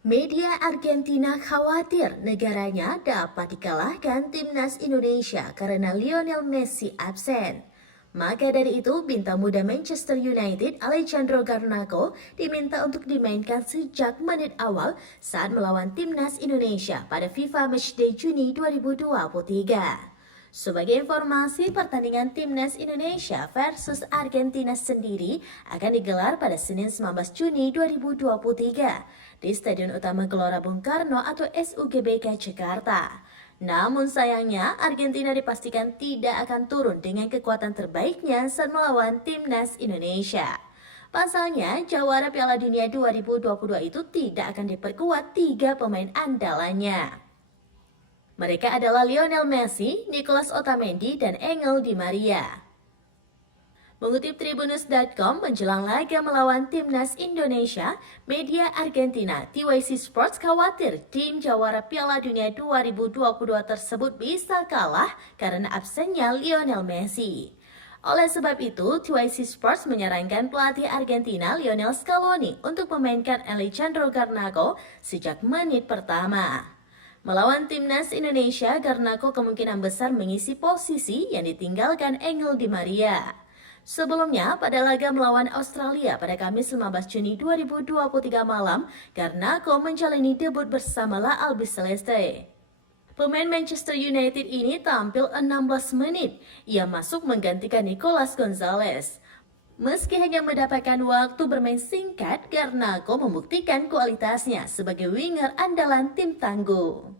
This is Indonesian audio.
Media Argentina khawatir negaranya dapat dikalahkan timnas Indonesia karena Lionel Messi absen. Maka dari itu, bintang muda Manchester United Alejandro Garnacho diminta untuk dimainkan sejak menit awal saat melawan timnas Indonesia pada FIFA Matchday Juni 2023. Sebagai informasi, pertandingan timnas Indonesia versus Argentina sendiri akan digelar pada Senin 19 Juni 2023 di Stadion Utama Gelora Bung Karno atau SUGBK Jakarta. Namun sayangnya, Argentina dipastikan tidak akan turun dengan kekuatan terbaiknya saat melawan timnas Indonesia. Pasalnya, jawara Piala Dunia 2022 itu tidak akan diperkuat 3 pemain andalannya. Mereka adalah Lionel Messi, Nicolas Otamendi, dan Angel Di Maria. Mengutip Tribunnews.com, menjelang laga melawan timnas Indonesia, media Argentina TYC Sports khawatir tim jawara Piala Dunia 2022 tersebut bisa kalah karena absennya Lionel Messi. Oleh sebab itu, TYC Sports menyarankan pelatih Argentina Lionel Scaloni untuk memainkan Alejandro Garnacho sejak menit pertama. Melawan timnas Indonesia, Garnacho kemungkinan besar mengisi posisi yang ditinggalkan Angel Di Maria. Sebelumnya, pada laga melawan Australia pada Kamis 15 Juni 2023 malam, Garnacho menjalani debut bersama La Albiceleste. Pemain Manchester United ini tampil 16 menit. Ia masuk menggantikan Nicolas Gonzalez. Meski hanya mendapatkan waktu bermain singkat, Garnacho membuktikan kualitasnya sebagai winger andalan tim tangguh.